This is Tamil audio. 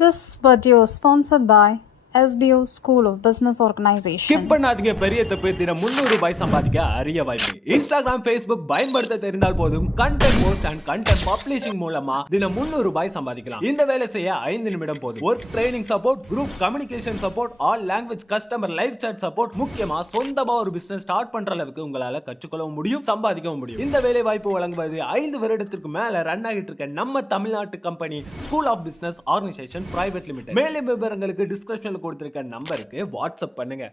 This video is sponsored by SBO School of Business Organization. Skip பண்ணாதீங்க, பெரிய தப்பு. தினம் 300 ரூபாய் சம்பாதிக்க அரிய வாய்ப்பு. இன்ஸ்டாகிராம், ஃபேஸ்புக் பயன்படுத்த தெரிந்தால் போதும் content post and content publishing மூலமா தினம் 300 ரூபாய் சம்பாதிக்கலாம். இந்த வேலை செய்ய 5 நிமிடம் போதும். Work training support, group communication support, all language customer live chat support, முக்கியமா சொந்தமா ஒரு பிசினஸ் ஸ்டார்ட் பண்ற அளவுக்கு உங்களால கற்றுக்கொள்ளவும் முடியும், சம்பாதிக்கவும் முடியும். இந்த வேலை வாய்ப்பு வழங்குவது 5 வருடத்திற்கு மேல ரன் ஆகிட்டு இருக்க நம்ம தமிழ்நாட்டு company school of business organisation private limited. மேலும் விவரங்களுக்கு டிஸ்கிரிப்ஷன்ல கொடுத்திருக்க நம்பருக்கு வாட்ஸ்அப் பண்ணுங்க.